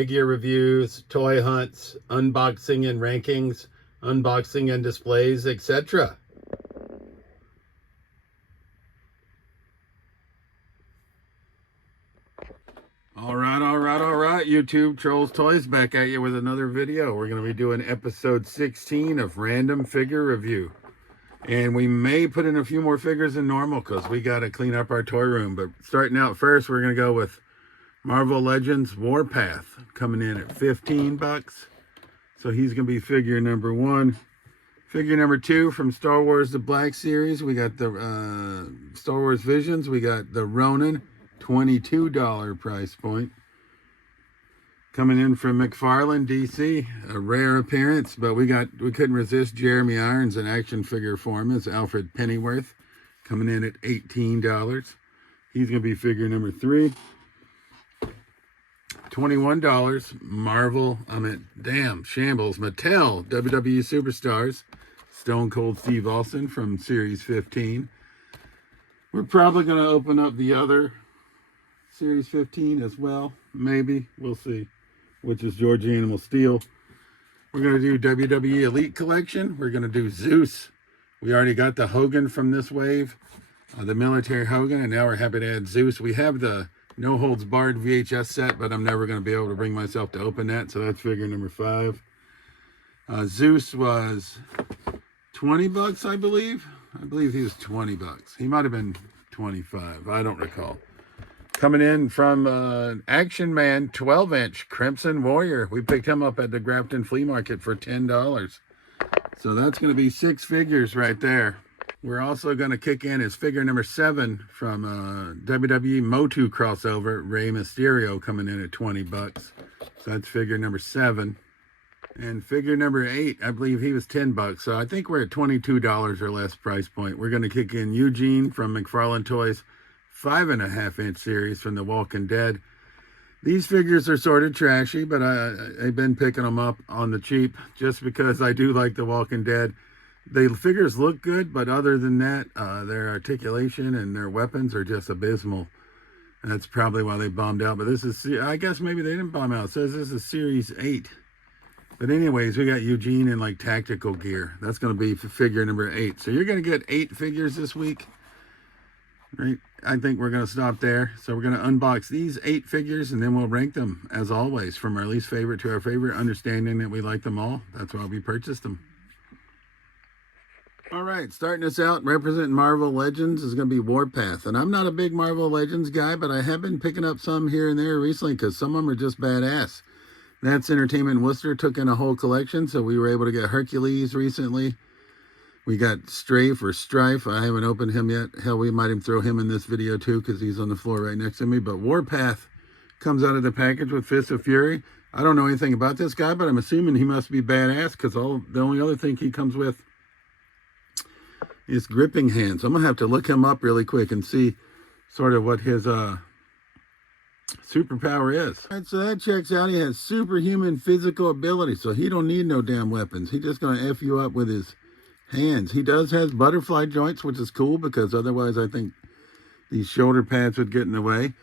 figure reviews, toy hunts, unboxing and rankings, unboxing and displays, etc. All right, YouTube Trolls Toys back at you with another video. We're going to be doing episode 16 of Random Figure Review. And we may put in a few more figures than normal because we got to clean up our toy room. But starting out first, we're going to go with Marvel Legends Warpath, coming in at 15 bucks. So he's going to be figure number 1. Figure number 2 from Star Wars The Black Series. We got the Star Wars Visions. We got the Ronin, $22 price point. Coming in from McFarlane, DC, a rare appearance, but we couldn't resist Jeremy Irons in action figure form as Alfred Pennyworth, coming in at $18. He's going to be figure number 3. $21, Shambles, Mattel, WWE Superstars, Stone Cold Steve Austin from Series 15. We're probably going to open up the other Series 15 as well, maybe, we'll see, which is George Animal Steel. We're going to do WWE Elite Collection. We're going to do Zeus. We already got the Hogan from this wave, the military Hogan, and now we're happy to add Zeus. We have the No Holds Barred VHS set, but I'm never going to be able to bring myself to open that, so that's figure number 5. Zeus was 20 bucks, I believe. I believe he was 20 bucks. He might have been 25. I don't recall. Coming in from Action Man 12-inch Crimson Warrior. We picked him up at the Grafton Flea Market for $10. So that's going to be 6 figures right there. We're also going to kick in his figure number 7 from WWE MOTU crossover, Rey Mysterio, coming in at 20 bucks. So that's figure number 7. And figure number 8, I believe he was 10 bucks. So I think we're at $22 or less price point. We're going to kick in Eugene from McFarlane Toys, 5.5-inch series from The Walking Dead. These figures are sort of trashy, but I've been picking them up on the cheap just because I do like The Walking Dead. The figures look good, but other than that, their articulation and their weapons are just abysmal. And that's probably why they bombed out. But this is, I guess maybe they didn't bomb out. It says this is Series 8. But anyways, we got Eugene in like tactical gear. That's going to be figure number 8. So you're going to get 8 figures this week. Right? I think we're going to stop there. So we're going to unbox these 8 figures and then we'll rank them as always from our least favorite to our favorite, understanding that we like them all. That's why we purchased them. All right, starting us out, representing Marvel Legends is going to be Warpath. And I'm not a big Marvel Legends guy, but I have been picking up some here and there recently because some of them are just badass. That's Entertainment Worcester took in a whole collection, so we were able to get Hercules recently. We got Strafe or Strife. I haven't opened him yet. Hell, we might even throw him in this video too because he's on the floor right next to me. But Warpath comes out of the package with Fists of Fury. I don't know anything about this guy, but I'm assuming he must be badass because the only other thing he comes with is gripping hands. I'm going to have to look him up really quick and see sort of what his superpower is. All right, so that checks out. He has superhuman physical ability, so he don't need no damn weapons. He's just going to F you up with his hands. He does have butterfly joints, which is cool because otherwise I think these shoulder pads would get in the way.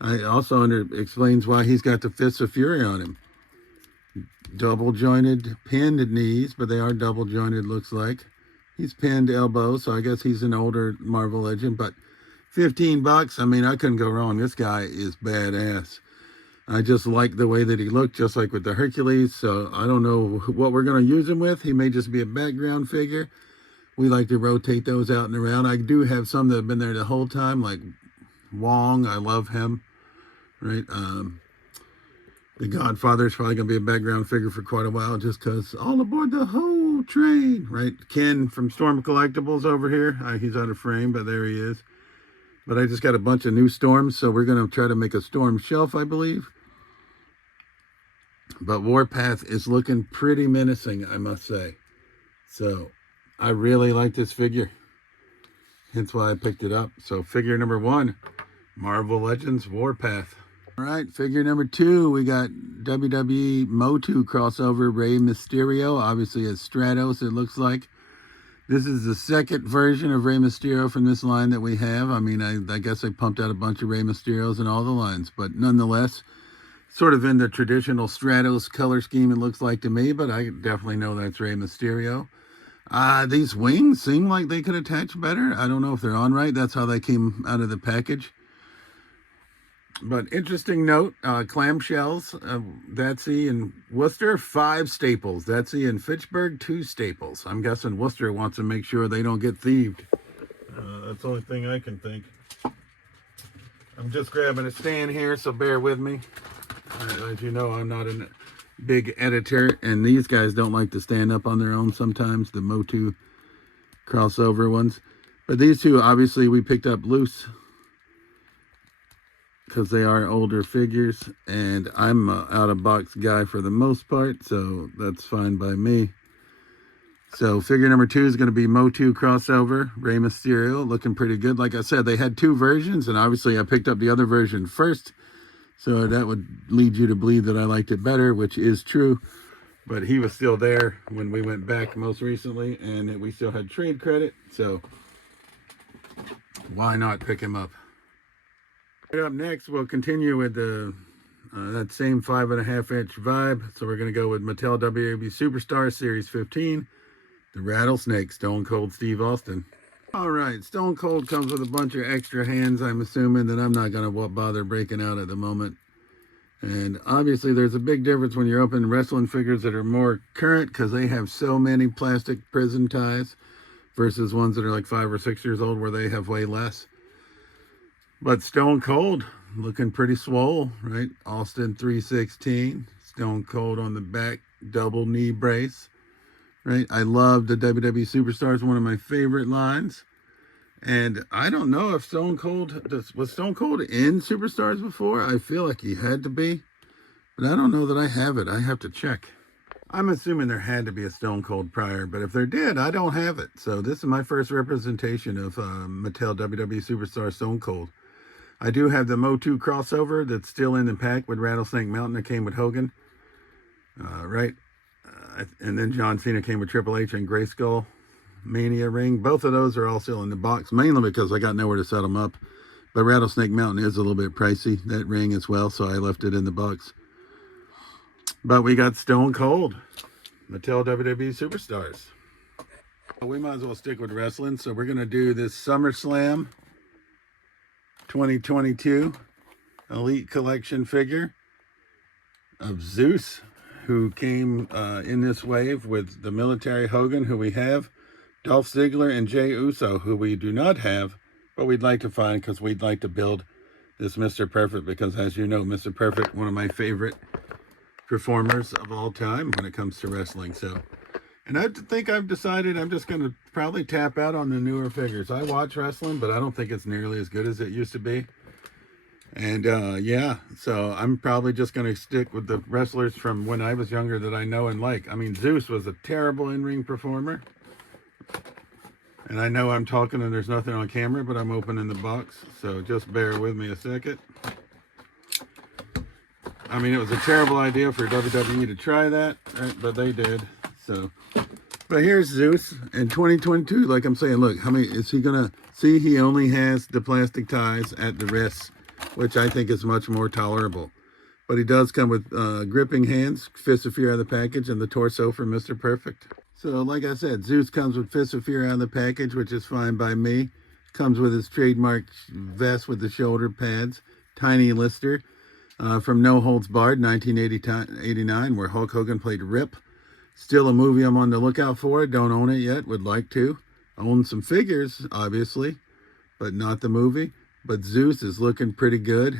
I also explains why he's got the Fists of Fury on him. Double jointed pinned knees, but they are double jointed, looks like. He's pinned elbows, so I guess he's an older Marvel Legend, but 15 bucks, I mean, I couldn't go wrong. This guy is badass. I just like the way that he looked, just like with the Hercules, so I don't know what we're going to use him with. He may just be a background figure. We like to rotate those out and around. I do have some that have been there the whole time, like Wong. I love him, right? The Godfather is probably going to be a background figure for quite a while just because all aboard the whole train, right? Ken from Storm Collectibles over here. He's out of frame, but there he is. But I just got a bunch of new Storms, so we're going to try to make a Storm shelf, I believe. But Warpath is looking pretty menacing, I must say. So I really like this figure. Hence why I picked it up. So figure number 1, Marvel Legends Warpath. All right, figure number 2, we got WWE MOTU crossover Rey Mysterio, obviously as Stratos, it looks like. This is the second version of Rey Mysterio from this line that we have. I mean, I guess I pumped out a bunch of Rey Mysterios in all the lines, but nonetheless, sort of in the traditional Stratos color scheme, it looks like to me, but I definitely know that's Rey Mysterio. These wings seem like they could attach better. I don't know if they're on right. That's how they came out of the package. But interesting note, clamshells, Datsy and Worcester, 5 staples. Datsy and Fitchburg, 2 staples. I'm guessing Worcester wants to make sure they don't get thieved. That's the only thing I can think. I'm just grabbing a stand here, so bear with me. As you know, I'm not a big editor, and these guys don't like to stand up on their own sometimes, the MOTU crossover ones. But these two, obviously, we picked up loose because they are older figures, and I'm an out-of-box guy for the most part, so that's fine by me. So figure number 2 is going to be MOTU crossover, Rey Mysterio, looking pretty good. Like I said, they had 2 versions, and obviously I picked up the other version first, so that would lead you to believe that I liked it better, which is true. But he was still there when we went back most recently, and we still had trade credit, so why not pick him up? Right up next, we'll continue with the that same 5.5-inch vibe. So we're going to go with Mattel WWE Superstars Series 15, the Rattlesnake, Stone Cold Steve Austin. All right, Stone Cold comes with a bunch of extra hands, I'm assuming, that I'm not going to bother breaking out at the moment. And obviously there's a big difference when you're opening wrestling figures that are more current, because they have so many plastic prison ties versus ones that are like 5 or 6 years old where they have way less. But Stone Cold looking pretty swole, right? Austin 316, Stone Cold on the back, double knee brace, right? I love the WWE Superstars, one of my favorite lines. And I don't know if Stone Cold, was Stone Cold in Superstars before? I feel like he had to be, but I don't know that I have it. I have to check. I'm assuming there had to be a Stone Cold prior, but if there did, I don't have it. So this is my first representation of Mattel WWE Superstar Stone Cold. I do have the MOTU crossover that's still in the pack with Rattlesnake Mountain that came with Hogan. Right? And then John Cena came with Triple H and Grayskull Mania ring. Both of those are all still in the box, mainly because I got nowhere to set them up. But Rattlesnake Mountain is a little bit pricey, that ring as well, so I left it in the box. But we got Stone Cold, Mattel WWE Superstars. We might as well stick with wrestling, so we're going to do this SummerSlam 2022 Elite Collection figure of Zeus, who came in this wave with the military Hogan, who we have, Dolph Ziggler, and Jey Uso, who we do not have, but we'd like to find because we'd like to build this Mr. Perfect, because as you know, Mr. Perfect, one of my favorite performers of all time when it comes to wrestling. So, and I think I've decided I'm just going to probably tap out on the newer figures. I watch wrestling, but I don't think it's nearly as good as it used to be. And yeah, so I'm probably just going to stick with the wrestlers from when I was younger that I know and like. I mean, Zeus was a terrible in-ring performer. And I know I'm talking and there's nothing on camera, but I'm opening the box. So just bear with me a second. I mean, it was a terrible idea for WWE to try that, right? But they did. So, but here's Zeus in 2022. Like I'm saying, look, how many is he gonna see? He only has the plastic ties at the wrists, which I think is much more tolerable. But he does come with gripping hands, Fist of Fear out of the package, and the torso for Mr. Perfect. So, like I said, Zeus comes with Fist of Fear out of the package, which is fine by me. Comes with his trademark vest with the shoulder pads, tiny Lister. From No Holds Barred, 1989, where Hulk Hogan played Rip. Still a movie I'm on the lookout for. Don't own it yet. Would like to. Own some figures, obviously, but not the movie. But Zeus is looking pretty good.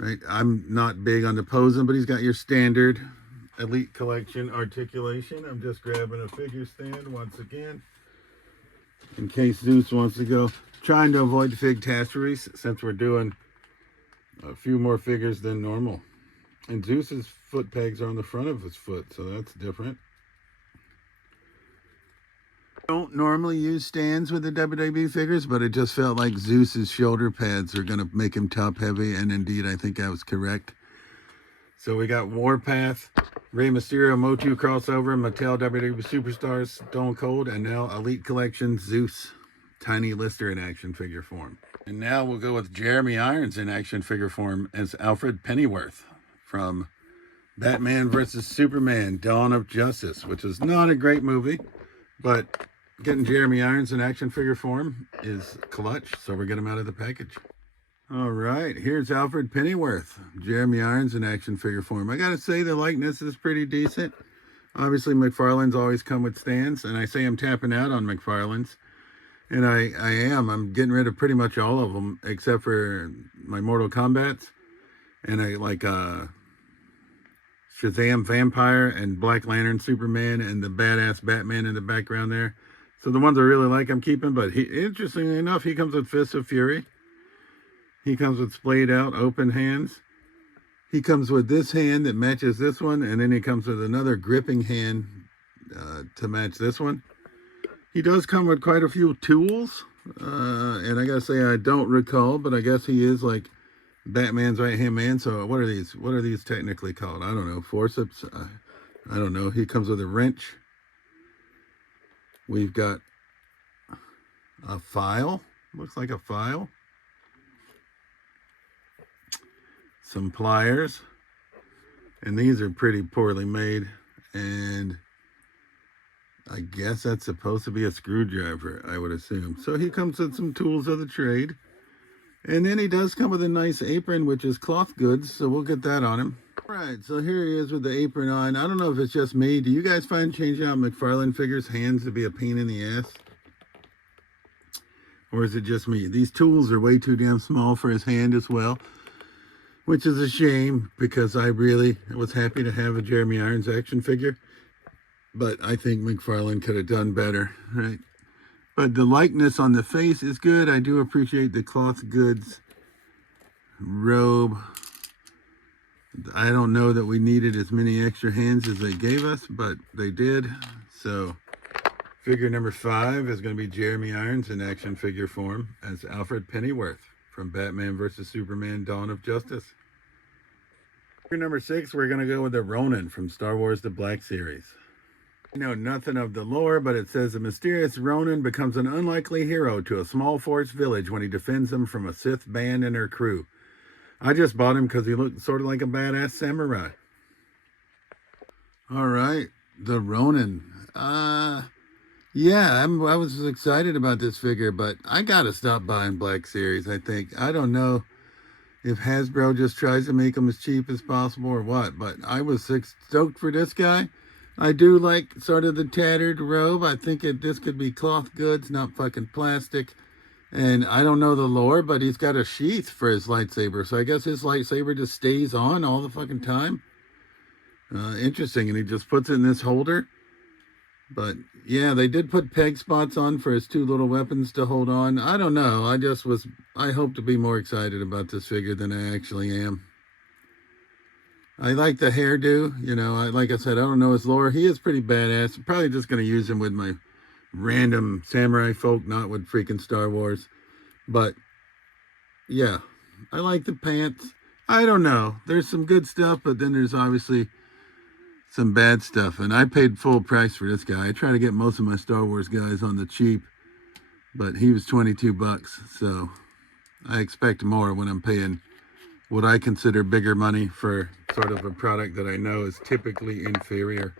Right? I'm not big on the posing, but he's got your standard Elite Collection articulation. I'm just grabbing a figure stand once again, in case Zeus wants to go. Trying to avoid figtasseries since we're doing a few more figures than normal. And Zeus's foot pegs are on the front of his foot, so that's different. I don't normally use stands with the WWE figures, but it just felt like Zeus's shoulder pads are going to make him top heavy, and indeed I think I was correct. So we got Warpath, Rey Mysterio, MOTU crossover, Mattel WWE Superstars, Stone Cold, and now Elite Collection Zeus, tiny Lister in action figure form. And now we'll go with Jeremy Irons in action figure form as Alfred Pennyworth from Batman versus Superman, Dawn of Justice, which is not a great movie, but getting Jeremy Irons in action figure form is clutch, so we're getting him out of the package. All right, here's Alfred Pennyworth, Jeremy Irons in action figure form. I gotta say the likeness is pretty decent. Obviously, McFarlane's always come with stands, and I say I'm tapping out on McFarlane's. And I am. I'm getting rid of pretty much all of them, except for my Mortal Kombats. And I like Shazam Vampire and Black Lantern Superman and the badass Batman in the background there. So the ones I really like I'm keeping, but interestingly enough, he comes with Fists of Fury. He comes with splayed out, open hands. He comes with this hand that matches this one, and then he comes with another gripping hand to match this one. He does come with quite a few tools, and I gotta say I don't recall, but I guess he is like Batman's right-hand man. So what are these? What are these technically called? I don't know. Forceps? I don't know. He comes with a wrench. We've got a file. Looks like a file. Some pliers, and these are pretty poorly made, and I guess that's supposed to be a screwdriver, I would assume. So he comes with some tools of the trade, and then he does come with a nice apron, which is cloth goods, so we'll get that on him. All right, so here he is with the apron on. I don't know if it's just me. Do you guys find changing out McFarlane figures' hands to be a pain in the ass? Or is it just me? These tools are way too damn small for his hand as well, which is a shame because I really was happy to have a Jeremy Irons action figure. But I think McFarlane could have done better, right? But the likeness on the face is good. I do appreciate the cloth goods robe. I don't know that we needed as many extra hands as they gave us, but they did. So figure number 5 is going to be Jeremy Irons in action figure form as Alfred Pennyworth from Batman vs. Superman, Dawn of Justice. For number 6, we're going to go with the Ronin from Star Wars The Black Series. I know nothing of the lore, but it says a mysterious Ronin becomes an unlikely hero to a small forest village when he defends them from a Sith band and her crew. I just bought him because he looked sort of like a badass samurai. All right, the Ronin. Yeah, I was excited about this figure, but I gotta stop buying Black Series, I think. I don't know if Hasbro just tries to make them as cheap as possible or what, but I was stoked for this guy. I do like sort of the tattered robe. I think this could be cloth goods, not fucking plastic. And I don't know the lore, but he's got a sheath for his lightsaber, so I guess his lightsaber just stays on all the fucking time. Interesting, and he just puts it in this holder. But yeah, they did put peg spots on for his 2 little weapons to hold on. I don't know. I hope to be more excited about this figure than I actually am. I like the hairdo. You know, like I said, I don't know his lore. He is pretty badass. I'm probably just going to use him with my random samurai folk, not with freaking Star Wars. But yeah, I like the pants. I don't know. There's some good stuff, but then there's obviously some bad stuff, and I paid full price for this guy. I try to get most of my Star Wars guys on the cheap, but he was 22 bucks, so I expect more when I'm paying what I consider bigger money for sort of a product that I know is typically inferior.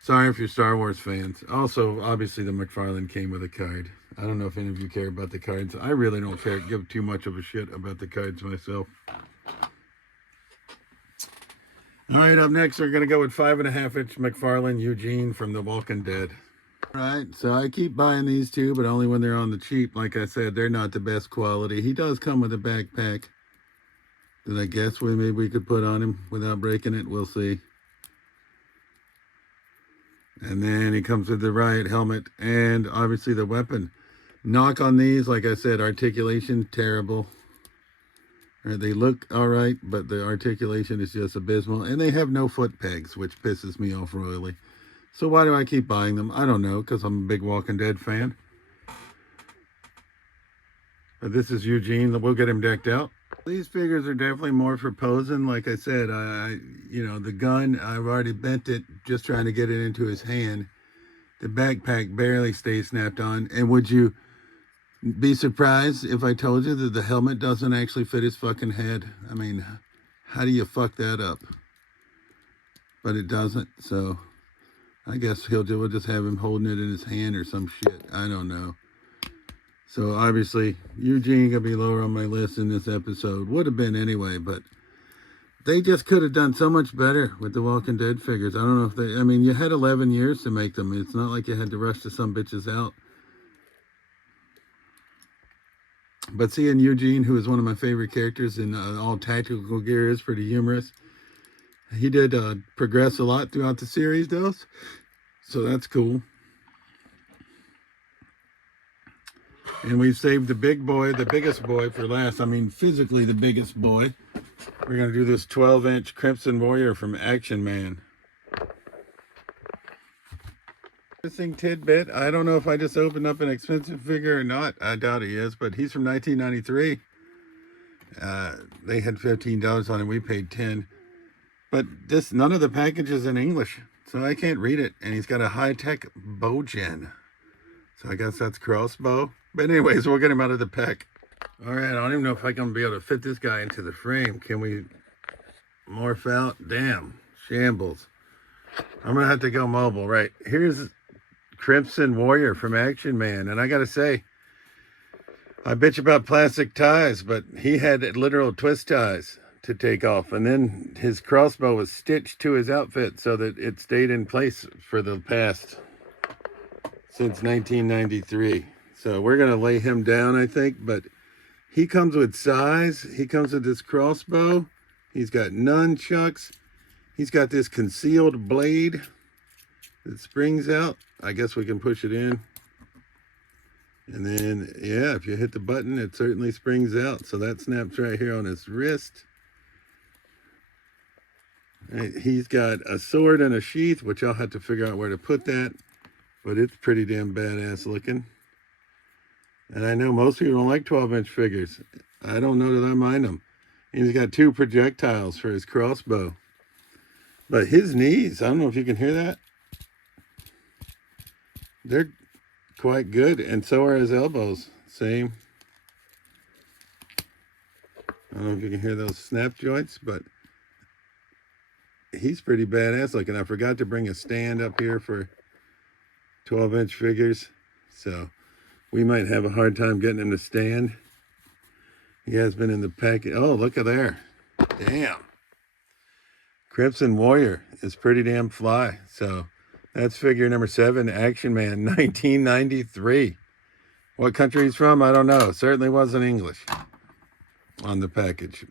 Sorry if you're Star Wars fans. Also, obviously the McFarlane came with a card. I don't know if any of you care about the cards. I really don't give too much of a shit about the cards myself. All right, up next, we're going to go with 5.5-inch McFarlane Eugene from The Walking Dead. All right, so I keep buying these 2, but only when they're on the cheap. Like I said, they're not the best quality. He does come with a backpack that I guess maybe we could put on him without breaking it. We'll see. And then he comes with the riot helmet and obviously the weapon. Knock on these, like I said, articulation, terrible. They look all right, but the articulation is just abysmal. And they have no foot pegs, which pisses me off royally. So why do I keep buying them? I don't know, because I'm a big Walking Dead fan. But this is Eugene. We'll get him decked out. These figures are definitely more for posing. Like I said, you know, the gun, I've already bent it just trying to get it into his hand. The backpack barely stays snapped on. And would you be surprised if I told you that the helmet doesn't actually fit his fucking head? I mean, How do you fuck that up? But it doesn't, so I guess we'll just have him holding it in his hand or some shit. I don't know. So obviously, Eugene gonna be lower on my list in this episode. Would have been anyway, but they just could have done so much better with the Walking Dead figures. I don't know if they, I mean, you had 11 years to make them. It's not like you had to rush to some bitches out. But seeing Eugene, who is one of my favorite characters in all tactical gear, is pretty humorous. He did progress a lot throughout the series, though. So that's cool. And we've saved the big boy, the biggest boy for last. I mean, physically the biggest boy. We're going to do this 12-inch Crimson Warrior from Action Man. Interesting tidbit. I don't know if I just opened up an expensive figure or not. I doubt he is, but he's from 1993. They had $15 on it. We paid $10. But none of the package is in English, so I can't read it. And he's got a high-tech bow gen. So I guess that's crossbow. But anyways, we'll get him out of the pack. All right, I don't even know if I'm going to be able to fit this guy into the frame. Can we morph out? Damn, shambles. I'm going to have to go mobile. Right, here's Crimson Warrior from Action Man. And I got to say, I bitch about plastic ties, but he had literal twist ties to take off. And then his crossbow was stitched to his outfit so that it stayed in place for the past since 1993. So we're going to lay him down, I think, but he comes with size. He comes with this crossbow. He's got nunchucks. He's got this concealed blade that springs out. I guess we can push it in. And then, yeah, if you hit the button, it certainly springs out. So that snaps right here on his wrist. He's got a sword and a sheath, which I'll have to figure out where to put that. But it's pretty damn badass looking. And I know most people don't like 12-inch figures. I don't know that I mind them. And he's got 2 projectiles for his crossbow. But his knees, I don't know if you can hear that. They're quite good. And so are his elbows. Same. I don't know if you can hear those snap joints, but he's pretty badass looking. I forgot to bring a stand up here for 12-inch figures. So we might have a hard time getting him to stand. He has been in the package. Oh, look at there. Damn. Crimson Warrior is pretty damn fly. So that's figure number 7, Action Man, 1993. What country he's from, I don't know. Certainly wasn't English on the package.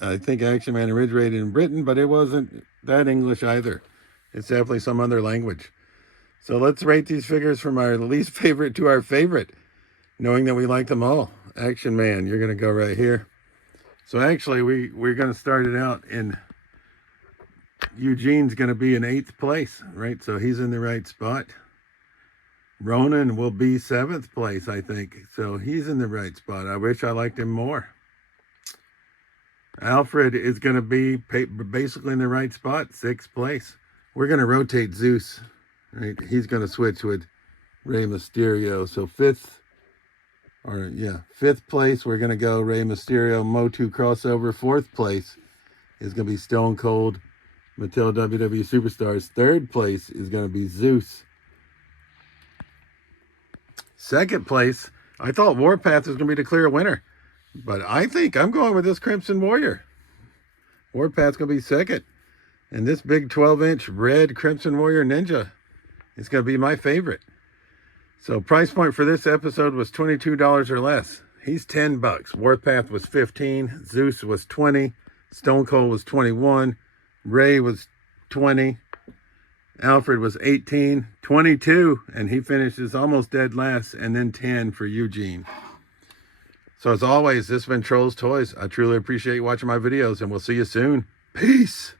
I think Action Man originated in Britain, but it wasn't that English either. It's definitely some other language. So let's rate these figures from our least favorite to our favorite, knowing that we like them all. Action Man, you're going to go right here. So actually, we're going to start it out in, Eugene's going to be in 8th place, right? So he's in the right spot. Ronan will be 7th place, I think. So he's in the right spot. I wish I liked him more. Alfred is going to be basically in the right spot, 6th place. We're going to rotate Zeus, right? He's going to switch with Rey Mysterio. So 5th place, we're going to go Rey Mysterio MOTU crossover. 4th place is going to be Stone Cold Mattel WWE Superstars. 3rd place is going to be Zeus. 2nd place, I thought Warpath was going to be the clear winner, but I think I'm going with this Crimson Warrior. Warpath's going to be 2nd. And this big 12-inch red Crimson Warrior Ninja is going to be my favorite. So price point for this episode was $22 or less. He's $10. Warpath was $15. Zeus was $20. Stone Cold was $21. Ray was $20. Alfred was $18. $22. And he finishes almost dead last. And then $10 for Eugene. So as always, this has been Trolls Toys. I truly appreciate you watching my videos. And we'll see you soon. Peace.